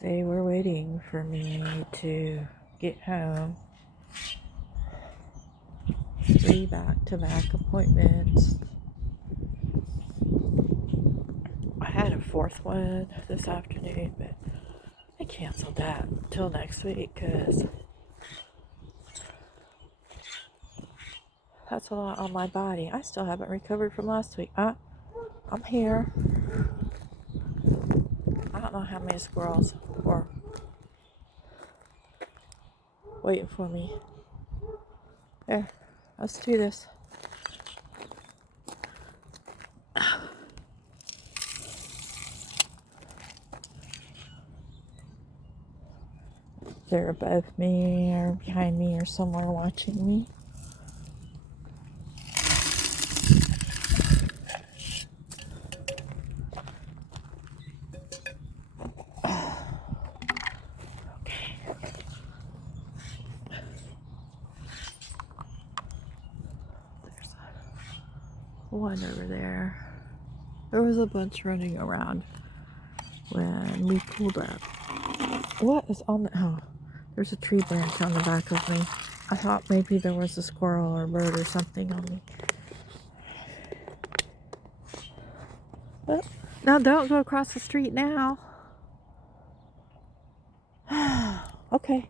They were waiting for me to get home. 3 back-to-back appointments. I had a 4th one this afternoon, but I canceled that until next week because that's a lot on my body. I still haven't recovered from last week. I'm here. I don't know how many squirrels were waiting for me. There, let's do this. They're above me or behind me or somewhere watching me. One over there. There was a bunch running around when we pulled up. What is on the... Oh, there's a tree branch on the back of me. I thought maybe there was a squirrel or bird or something on me. But, now don't go across the street now. Okay.